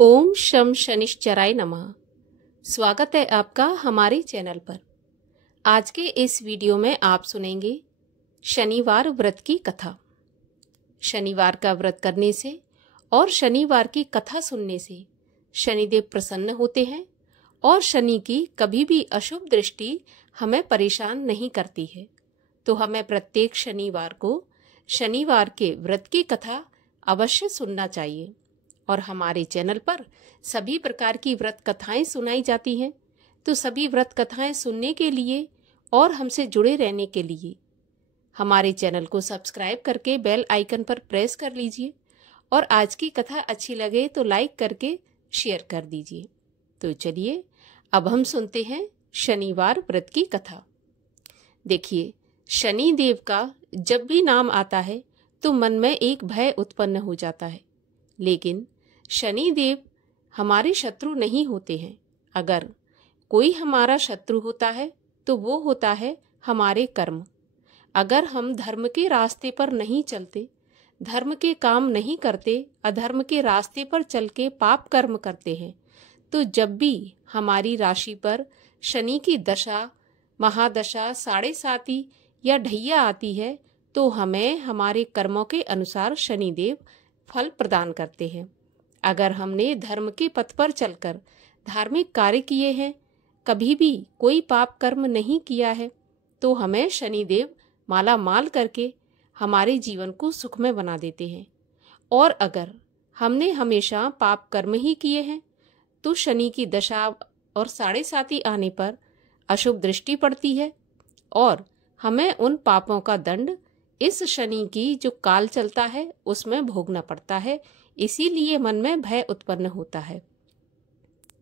ओम शम शनिश्चराय नमः। स्वागत है आपका हमारे चैनल पर। आज के इस वीडियो में आप सुनेंगे शनिवार व्रत की कथा। शनिवार का व्रत करने से और शनिवार की कथा सुनने से शनिदेव प्रसन्न होते हैं और शनि की कभी भी अशुभ दृष्टि हमें परेशान नहीं करती है। तो हमें प्रत्येक शनिवार को शनिवार के व्रत की कथा अवश्य सुनना चाहिए। और हमारे चैनल पर सभी प्रकार की व्रत कथाएं सुनाई जाती हैं। तो सभी व्रत कथाएं सुनने के लिए और हमसे जुड़े रहने के लिए हमारे चैनल को सब्सक्राइब करके बेल आइकन पर प्रेस कर लीजिए और आज की कथा अच्छी लगे तो लाइक करके शेयर कर दीजिए। तो चलिए अब हम सुनते हैं शनिवार व्रत की कथा। देखिए, शनि देव का जब भी नाम आता है तो मन में एक भय उत्पन्न हो जाता है, लेकिन शनि देव हमारे शत्रु नहीं होते हैं। अगर कोई हमारा शत्रु होता है तो वो होता है हमारे कर्म। अगर हम धर्म के रास्ते पर नहीं चलते, धर्म के काम नहीं करते, अधर्म के रास्ते पर चल के पाप कर्म करते हैं, तो जब भी हमारी राशि पर शनि की दशा, महादशा, साढ़े साती या ढैया आती है तो हमें हमारे कर्मों के अनुसार शनिदेव फल प्रदान करते हैं। अगर हमने धर्म के पथ पर चलकर धार्मिक कार्य किए हैं, कभी भी कोई पाप कर्म नहीं किया है, तो हमें शनिदेव माला माल करके हमारे जीवन को सुखमय बना देते हैं। और अगर हमने हमेशा पाप कर्म ही किए हैं तो शनि की दशा और साढ़े साती आने पर अशुभ दृष्टि पड़ती है और हमें उन पापों का दंड इस शनि की जो काल चलता है उसमें भोगना पड़ता है। इसीलिए मन में भय उत्पन्न होता है।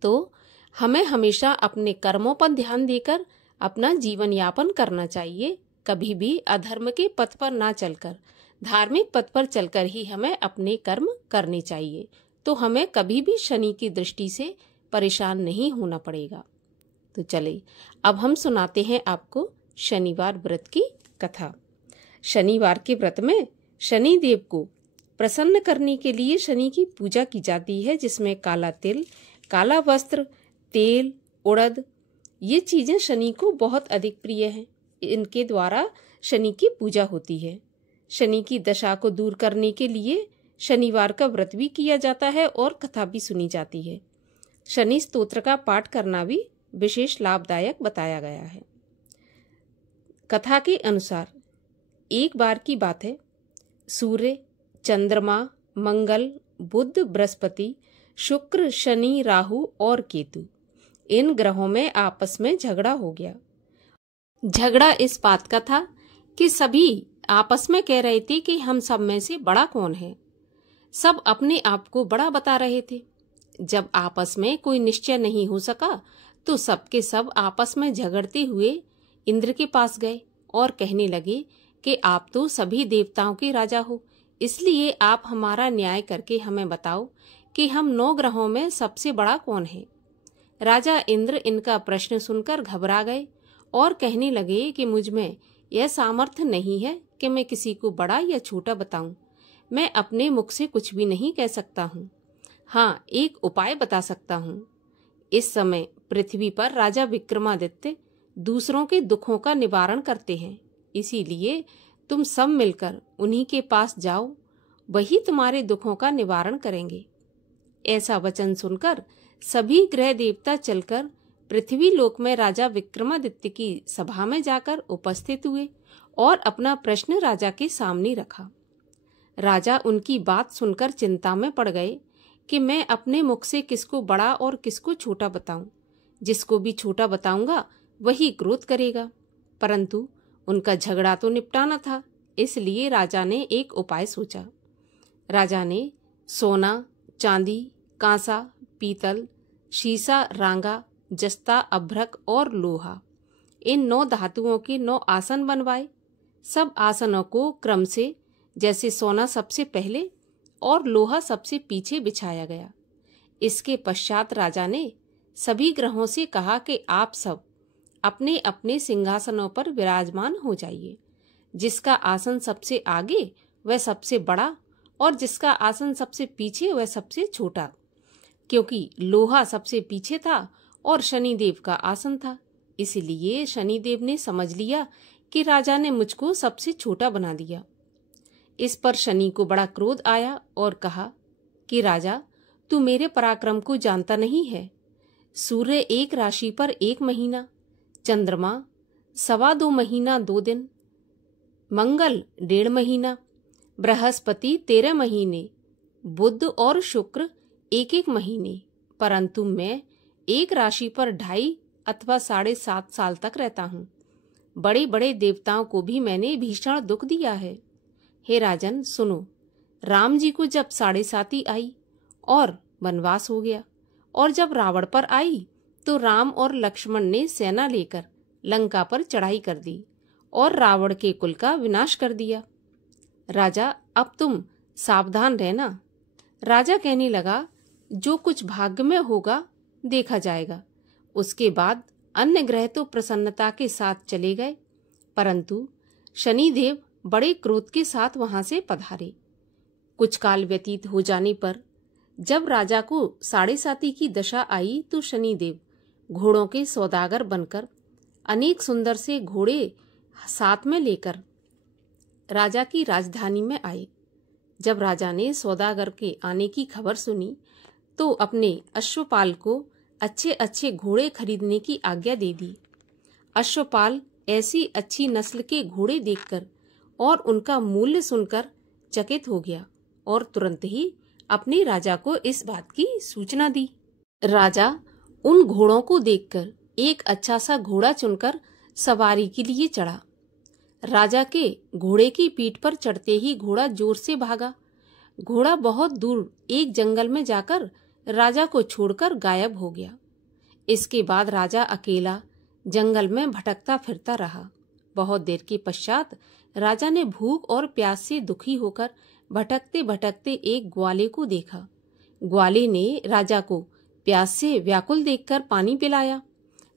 तो हमें हमेशा अपने कर्मों पर ध्यान देकर अपना जीवन यापन करना चाहिए। कभी भी अधर्म के पथ पर ना चलकर धार्मिक पथ पर चलकर ही हमें अपने कर्म करने चाहिए। तो हमें कभी भी शनि की दृष्टि से परेशान नहीं होना पड़ेगा। तो चलिए अब हम सुनाते हैं आपको शनिवार व्रत की कथा। शनिवार के व्रत में शनि देव को प्रसन्न करने के लिए शनि की पूजा की जाती है, जिसमें काला तिल, काला वस्त्र, तेल, उड़द, ये चीजें शनि को बहुत अधिक प्रिय हैं। इनके द्वारा शनि की पूजा होती है। शनि की दशा को दूर करने के लिए शनिवार का व्रत भी किया जाता है और कथा भी सुनी जाती है। शनि स्तोत्र का पाठ करना भी विशेष लाभदायक बताया गया है। कथा के अनुसार एक बार की बात है, सूर्य, चंद्रमा, मंगल, बुध, बृहस्पति, शुक्र, शनि, राहु और केतु, इन ग्रहों में आपस में झगड़ा हो गया। झगड़ा इस बात का था कि सभी आपस में कह रहे थे कि हम सब में से बड़ा कौन है। सब अपने आप को बड़ा बता रहे थे। जब आपस में कोई निश्चय नहीं हो सका तो सबके सब आपस में झगड़ते हुए इंद्र के पास गए और कहने लगे कि आप तो सभी देवताओं के राजा हो, इसलिए आप हमारा न्याय करके हमें बताओ कि हम 9 ग्रहों में सबसे बड़ा कौन है। राजा इंद्र इनका प्रश्न सुनकर घबरा गए और कहने लगे कि मुझ में यह सामर्थ्य नहीं है कि मैं किसी को बड़ा या छोटा बताऊं। मैं अपने मुख से कुछ भी नहीं कह सकता हूँ। हाँ, एक उपाय बता सकता हूँ। इस समय पृथ्वी पर राजा विक्रमादित्य दूसरों के दुखों का निवारण करते हैं, इसीलिए तुम सब मिलकर उन्हीं के पास जाओ, वही तुम्हारे दुखों का निवारण करेंगे। ऐसा वचन सुनकर सभी ग्रह देवता चलकर पृथ्वी लोक में राजा विक्रमादित्य की सभा में जाकर उपस्थित हुए और अपना प्रश्न राजा के सामने रखा। राजा उनकी बात सुनकर चिंता में पड़ गए कि मैं अपने मुख से किसको बड़ा और किसको छोटा बताऊं। जिसको भी छोटा बताऊंगा वही क्रोध करेगा। परंतु उनका झगड़ा तो निपटाना था, इसलिए राजा ने एक उपाय सोचा। राजा ने सोना, चांदी, कांसा, पीतल, शीशा, रांगा, जस्ता, अभ्रक और लोहा, इन 9 धातुओं के 9 आसन बनवाए। सब आसनों को क्रम से, जैसे सोना सबसे पहले और लोहा सबसे पीछे बिछाया गया। इसके पश्चात राजा ने सभी ग्रहों से कहा कि आप सब अपने अपने सिंहासनों पर विराजमान हो जाइए। जिसका आसन सबसे आगे वह सबसे बड़ा और जिसका आसन सबसे पीछे वह सबसे छोटा। क्योंकि लोहा सबसे पीछे था और शनिदेव का आसन था। इसलिए शनिदेव ने समझ लिया कि राजा ने मुझको सबसे छोटा बना दिया। इस पर शनि को बड़ा क्रोध आया और कहा कि राजा, तू मेरे पराक्रम को जानता नहीं है। सूर्य एक राशि पर 1 महीना, चंद्रमा 2.25 महीना 2 दिन, मंगल 1.5 महीना, बृहस्पति 13 महीने, बुध और शुक्र 1-1 महीने, परंतु मैं एक राशि पर 2.5 अथवा 7.5 साल तक रहता हूँ। बड़े बड़े देवताओं को भी मैंने भीषण दुख दिया है। हे राजन, सुनो, राम जी को जब 7.5 आई और वनवास हो गया, और जब रावण पर आई तो राम और लक्ष्मण ने सेना लेकर लंका पर चढ़ाई कर दी और रावण के कुल का विनाश कर दिया। राजा, अब तुम सावधान रहना। राजा कहने लगा, जो कुछ भाग्य में होगा देखा जाएगा। उसके बाद अन्य ग्रह तो प्रसन्नता के साथ चले गए, परंतु शनिदेव बड़े क्रोध के साथ वहां से पधारे। कुछ काल व्यतीत हो जाने पर जब राजा को 7.5 की दशा आई तो शनिदेव घोड़ों के सौदागर बनकर अनेक सुंदर से घोड़े साथ में लेकर राजा की राजधानी में आए। जब राजा ने सौदागर के आने की खबर सुनी तो अपने अश्वपाल को अच्छे अच्छे घोड़े खरीदने की आज्ञा दे दी। अश्वपाल ऐसी अच्छी नस्ल के घोड़े देखकर और उनका मूल्य सुनकर चकित हो गया और तुरंत ही अपने राजा को इस बात की सूचना दी। राजा उन घोड़ों को देखकर एक अच्छा सा घोड़ा चुनकर सवारी के लिए चढ़ा। राजा के घोड़े की पीठ पर चढ़ते ही घोड़ा जोर से भागा। घोड़ा बहुत दूर एक जंगल में जाकर राजा को छोड़कर गायब हो गया। इसके बाद राजा अकेला जंगल में भटकता फिरता रहा। बहुत देर के पश्चात राजा ने भूख और प्यास से दुखी होकर भटकते भटकते एक ग्वाले को देखा। ग्वाले ने राजा को प्यास से व्याकुल देखकर पानी पिलाया।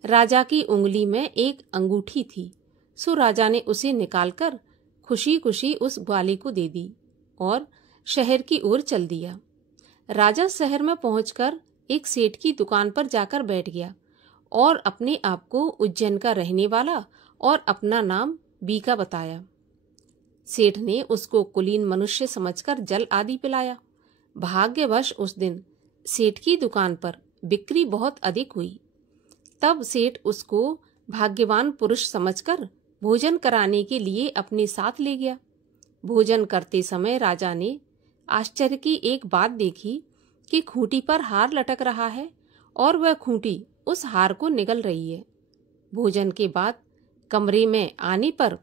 राजा की उंगली में एक अंगूठी थी, सो राजा ने उसे निकालकर खुशी खुशी उस ग्वाले को दे दी और शहर की ओर चल दिया। राजा शहर में पहुंचकर एक सेठ की दुकान पर जाकर बैठ गया और अपने आप को उज्जैन का रहने वाला और अपना नाम बीका बताया। सेठ ने उसको कुलीन मनुष्य समझकर जल आदि पिलाया। भाग्यवश उस दिन सेठ की दुकान पर बिक्री बहुत अधिक हुई। तब सेठ उसको भाग्यवान पुरुष समझकर भोजन कराने के लिए अपने साथ ले गया। भोजन करते समय राजा ने आश्चर्य की एक बात देखी कि खूंटी पर हार लटक रहा है और वह खूंटी उस हार को निगल रही है। भोजन के बाद कमरे में आने पर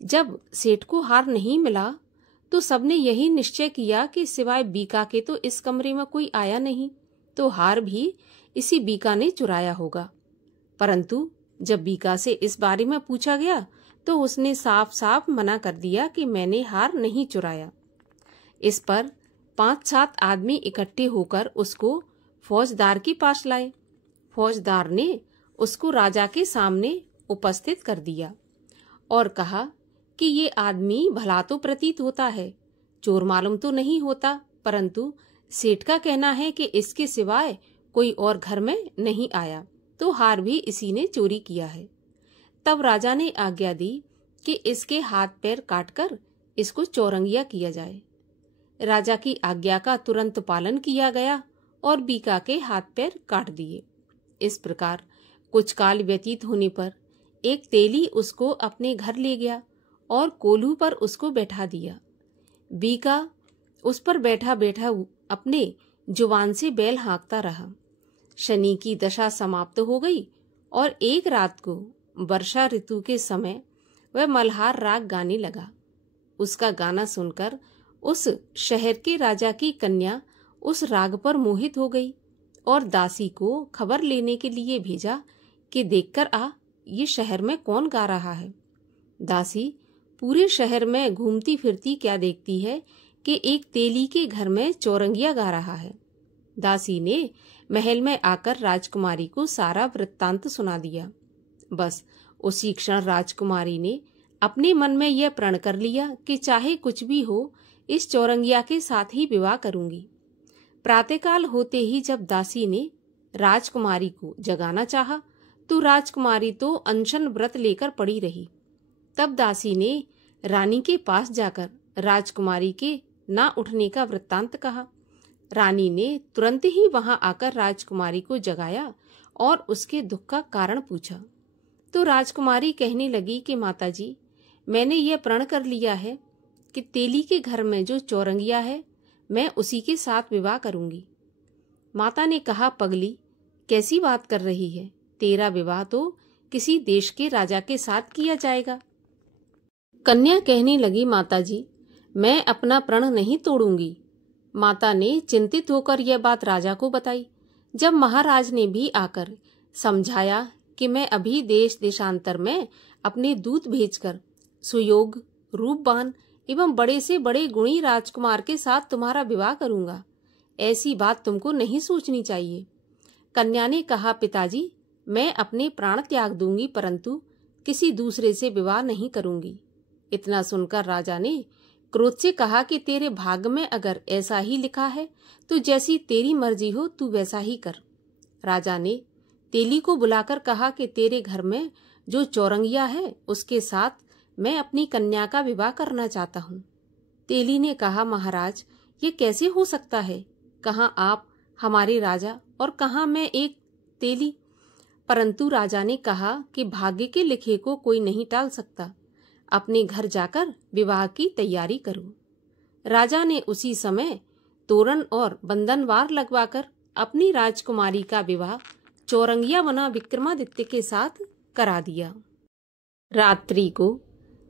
जब सेठ को हार नहीं मिला तो सबने यही निश्चय किया कि सिवाय बीका के तो इस कमरे में कोई आया नहीं, तो हार भी इसी बीका ने चुराया होगा। परंतु जब बीका से इस बारे में पूछा गया तो उसने साफ साफ मना कर दिया कि मैंने हार नहीं चुराया। इस पर 5-7 आदमी इकट्ठे होकर उसको फौजदार के पास लाए। फौजदार ने उसको राजा के सामने उपस्थित कर दिया और कहा कि ये आदमी भला तो प्रतीत होता है, चोर मालूम तो नहीं होता, परंतु सेठ का कहना है कि इसके सिवाय कोई और घर में नहीं आया, तो हार भी इसी ने चोरी किया है। तब राजा ने आज्ञा दी कि इसके हाथ पैर काटकर इसको चौरंगिया किया जाए। राजा की आज्ञा का तुरंत पालन किया गया और बीका के हाथ पैर काट दिए। इस प्रकार कुछ काल व्यतीत होने पर एक तेली उसको अपने घर ले गया और कोल्हू पर उसको बैठा दिया। बीका उस पर बैठा बैठा अपने जुबान से बैल हाँकता रहा। शनि की दशा समाप्त हो गई और एक रात को वर्षा ऋतु के समय वह मल्हार राग गाने लगा। उसका गाना सुनकर उस शहर के राजा की कन्या उस राग पर मोहित हो गई और दासी को खबर लेने के लिए भेजा कि देखकर आ, ये शहर में कौन गा रहा है। दासी पूरे शहर में घूमती फिरती क्या देखती है कि एक तेली के घर में चौरंगिया गा रहा है। दासी ने महल में आकर राजकुमारी को सारा वृत्तांत सुना दिया। बस उसी क्षण राजकुमारी ने अपने मन में यह प्रण कर लिया कि चाहे कुछ भी हो, इस चौरंगिया के साथ ही विवाह करूंगी। प्रातःकाल होते ही जब दासी ने राजकुमारी को जगाना चाहा तो राजकुमारी तो अनशन व्रत लेकर पड़ी रही। तब दासी ने रानी के पास जाकर राजकुमारी के ना उठने का वृत्तांत कहा। रानी ने तुरंत ही वहां आकर राजकुमारी को जगाया और उसके दुख का कारण पूछा। तो राजकुमारी कहने लगी कि माताजी, मैंने यह प्रण कर लिया है कि तेली के घर में जो चौरंगिया है मैं उसी के साथ विवाह करूंगी। माता ने कहा, पगली, कैसी बात कर रही है? तेरा विवाह तो किसी देश के राजा के साथ किया जाएगा। कन्या कहने लगी, माताजी, मैं अपना प्रण नहीं तोड़ूंगी। माता ने चिंतित होकर यह बात राजा को बताई। जब महाराज ने भी आकर समझाया कि मैं अभी देश देशांतर में अपने दूत भेजकर सुयोग, रूपवान एवं बड़े से बड़े गुणी राजकुमार के साथ तुम्हारा विवाह करूंगा, ऐसी बात तुमको नहीं सोचनी चाहिए। कन्या ने कहा, पिताजी, मैं अपने प्राण त्याग दूंगी परंतु किसी दूसरे से विवाह नहीं करूंगी। इतना सुनकर राजा ने क्रोध से कहा कि तेरे भाग्य में अगर ऐसा ही लिखा है तो जैसी तेरी मर्जी हो तू वैसा ही कर। राजा ने तेली को बुलाकर कहा कि तेरे घर में जो चौरंगिया है उसके साथ मैं अपनी कन्या का विवाह करना चाहता हूँ। तेली ने कहा, महाराज, ये कैसे हो सकता है? कहाँ आप हमारे राजा और कहाँ मैं एक तेली? परंतु राजा ने कहा कि भाग्य के लिखे को कोई नहीं टाल सकता। अपने घर जाकर विवाह की तैयारी करो। राजा ने उसी समय तोरण और बंधनवार लगवाकर अपनी राजकुमारी का विवाह चौरंगिया बना विक्रमादित्य के साथ करा दिया। रात्रि को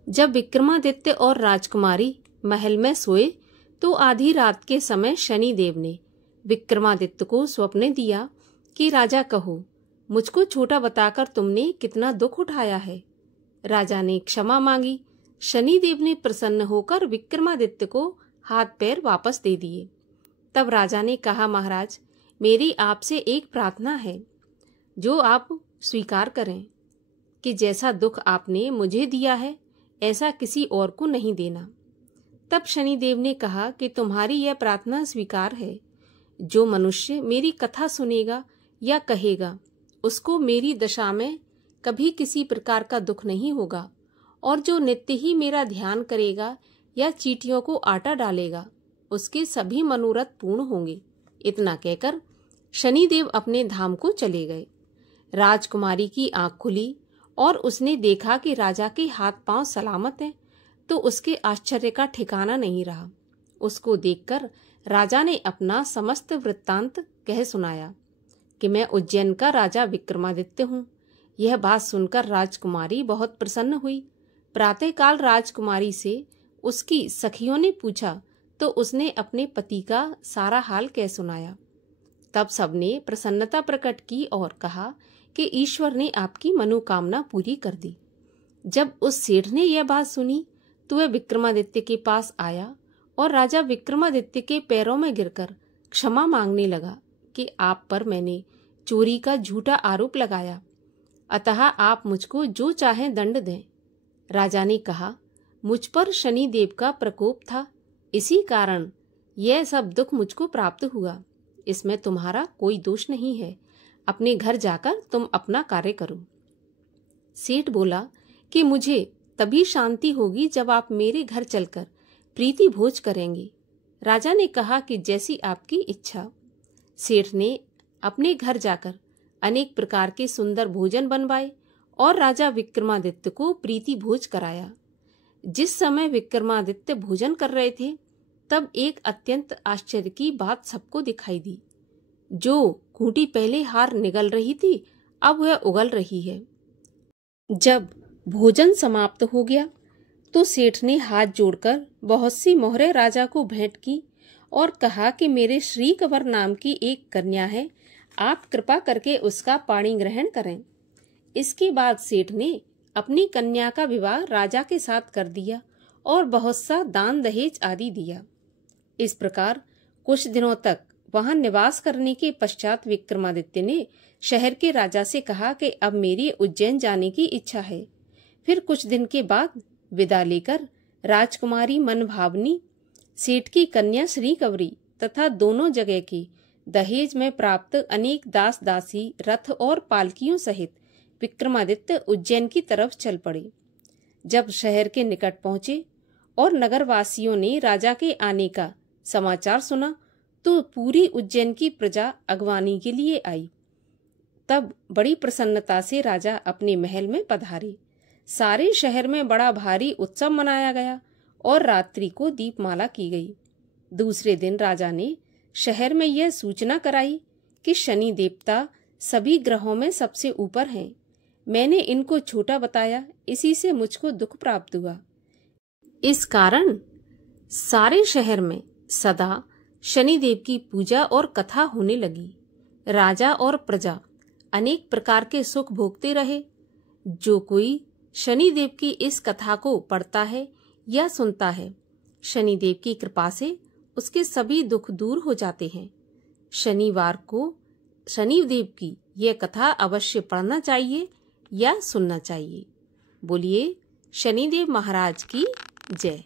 जब विक्रमादित्य और राजकुमारी महल में सोए तो आधी रात के समय शनिदेव ने विक्रमादित्य को स्वप्न दिया कि राजा कहो, मुझको छोटा बताकर तुमने कितना दुख उठाया है। राजा ने क्षमा मांगी। शनिदेव ने प्रसन्न होकर विक्रमादित्य को हाथ पैर वापस दे दिए। तब राजा ने कहा, महाराज, मेरी आपसे एक प्रार्थना है जो आप स्वीकार करें कि जैसा दुख आपने मुझे दिया है ऐसा किसी और को नहीं देना। तब शनिदेव ने कहा कि तुम्हारी यह प्रार्थना स्वीकार है। जो मनुष्य मेरी कथा सुनेगा या कहेगा उसको मेरी दशा में कभी किसी प्रकार का दुख नहीं होगा, और जो नित्य ही मेरा ध्यान करेगा या चींटियों को आटा डालेगा उसके सभी मनोरथ पूर्ण होंगे। इतना कहकर शनिदेव अपने धाम को चले गए। राजकुमारी की आंख खुली और उसने देखा कि राजा के हाथ पांव सलामत हैं, तो उसके आश्चर्य का ठिकाना नहीं रहा। उसको देखकर राजा ने अपना समस्त वृत्तांत कह सुनाया कि मैं उज्जैन का राजा विक्रमादित्य हूँ। यह बात सुनकर राजकुमारी बहुत प्रसन्न हुई। प्रातःकाल राजकुमारी से उसकी सखियों ने पूछा तो उसने अपने पति का सारा हाल कह सुनाया। तब सबने प्रसन्नता प्रकट की और कहा कि ईश्वर ने आपकी मनोकामना पूरी कर दी। जब उस सेठ ने यह बात सुनी तो वह विक्रमादित्य के पास आया और राजा विक्रमादित्य के पैरों में गिरकर क्षमा मांगने लगा कि आप पर मैंने चोरी का झूठा आरोप लगाया, अतः आप मुझको जो चाहें दंड दें। राजा ने कहा, मुझ पर शनिदेव का प्रकोप था, इसी कारण यह सब दुख मुझको प्राप्त हुआ। इसमें तुम्हारा कोई दोष नहीं है। अपने घर जाकर तुम अपना कार्य करो। सेठ बोला कि मुझे तभी शांति होगी जब आप मेरे घर चलकर प्रीति भोज करेंगे। राजा ने कहा कि जैसी आपकी इच्छा। सेठ ने अपने घर जाकर अनेक प्रकार के सुंदर भोजन बनवाए और राजा विक्रमादित्य को प्रीति भोज कराया। जिस समय विक्रमादित्य भोजन कर रहे थे तब एक अत्यंत आश्चर्य की बात सबको दिखाई दी। जो खूंटी पहले हार निगल रही थी अब वह उगल रही है। जब भोजन समाप्त हो गया तो सेठ ने हाथ जोड़कर बहुत सी मोहरें राजा को भेंट की और कहा कि मेरे श्री कंवर नाम की एक कन्या है, आप कृपा करके उसका पाणी ग्रहण करें। इसके बाद सेठ ने अपनी कन्या का विवाह राजा के साथ कर दिया और बहुत सा दान दहेज आदि दिया। इस प्रकार कुछ दिनों तक वहां निवास करने के पश्चात विक्रमादित्य ने शहर के राजा से कहा कि अब मेरी उज्जैन जाने की इच्छा है। फिर कुछ दिन के बाद विदा लेकर राजकुमारी मनभावनी सेठ की कन्या श्री कंवरी तथा दोनों जगह की दहेज में प्राप्त अनेक दास दासी रथ और पालकियों सहित विक्रमादित्य उज्जैन की तरफ चल पड़े। जब शहर के निकट पहुंचे और नगरवासियों ने राजा के आने का समाचार सुना तो पूरी उज्जैन की प्रजा अगवानी के लिए आई। तब बड़ी प्रसन्नता से राजा अपने महल में पधारे। सारे शहर में बड़ा भारी उत्सव मनाया गया और रात्रि को दीपमाला की गई। दूसरे दिन राजा ने शहर में यह सूचना कराई कि शनि देवता सभी ग्रहों में सबसे ऊपर हैं। मैंने इनको छोटा बताया, इसी से मुझको दुख प्राप्त हुआ। इस कारण सारे शहर में सदा शनिदेव की पूजा और कथा होने लगी। राजा और प्रजा अनेक प्रकार के सुख भोगते रहे। जो कोई शनिदेव की इस कथा को पढ़ता है या सुनता है, शनिदेव की कृपा से उसके सभी दुख दूर हो जाते हैं। शनिवार को शनिदेव की यह कथा अवश्य पढ़ना चाहिए या सुनना चाहिए। बोलिए शनिदेव महाराज की जय।